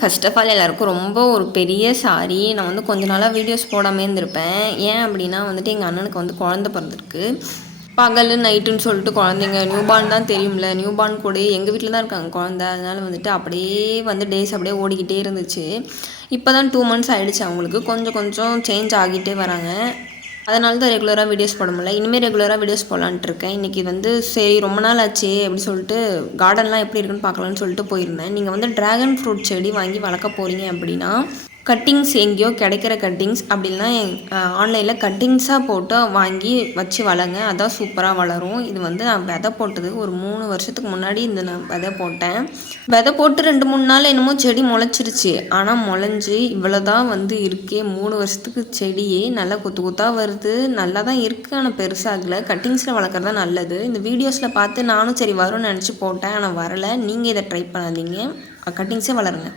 First of all எல்லாருக்கும் ரொம்ப ஒரு பெரிய சாரி. நான் வந்து கொஞ்ச நாளாக வீடியோஸ் போடாமே இருந்திருப்பேன். ஏன் அப்படின்னா வந்துட்டு எங்கள் அண்ணனுக்கு வந்து குழந்த பிறந்திருக்கு. பகல் நைட்டுன்னு சொல்லிட்டு குழந்தைங்க நியூபார்ன் தான் தெரியும்ல. நியூபார்ன் கூட எங்கள் வீட்டில் தான் இருக்காங்க குழந்த. அதனால வந்துட்டு அப்படியே வந்து டேஸ் அப்படியே ஓடிக்கிட்டே இருந்துச்சு. இப்போ தான் 2 மந்த்ஸ் ஆகிடுச்சு அவங்களுக்கு. கொஞ்சம் கொஞ்சம் சேஞ்ச் ஆகிட்டே வராங்க. அதனால தான் ரெகுலராக வீடியோஸ் போட முடியல. இனிமேல் ரெகுலராக வீடியோஸ் போடலான்ட்டு இருக்கேன். இன்றைக்கி வந்து சரி ரொம்ப நாள் ஆச்சு அப்படி சொல்லிட்டு கார்டன்லாம் எப்படி இருக்குன்னு பார்க்கலான்னு சொல்லிட்டு போயிருந்தேன். நீங்கள் வந்து ட்ராகன் ஃப்ரூட் செடி வாங்கி வளர்க்க போகிறீங்க அப்படின்னா கட்டிங்ஸ் எங்கேயோ கிடைக்கிற கட்டிங்ஸ் அப்படின்னா ஆன்லைனில் கட்டிங்ஸாக போட்டு வாங்கி வச்சு வளங்க. அதான் சூப்பராக வளரும். இது வந்து நான் விதை போட்டது ஒரு 3 வருஷத்துக்கு முன்னாடி நான் விதை போட்டேன். விதை போட்டு 2-3 நாள் என்னமோ செடி முளைச்சிருச்சு. ஆனால் முளைஞ்சி இவ்வளோ தான் வந்து இருக்கே. 3 வருஷத்துக்கு செடியே நல்லா கொத்து கொத்தாக வருது. நல்லா தான் இருக்குது. ஆனால் பெருசாகலை. கட்டிங்ஸில் வளர்க்குறது தான் நல்லது. இந்த வீடியோஸில் பார்த்து நானும் சரி வரும்னு நினச்சி போட்டேன். ஆனால் வரலை. நீங்கள் இதை ட்ரை பண்ணாதீங்க. கட்டிங்ஸே வளருங்க.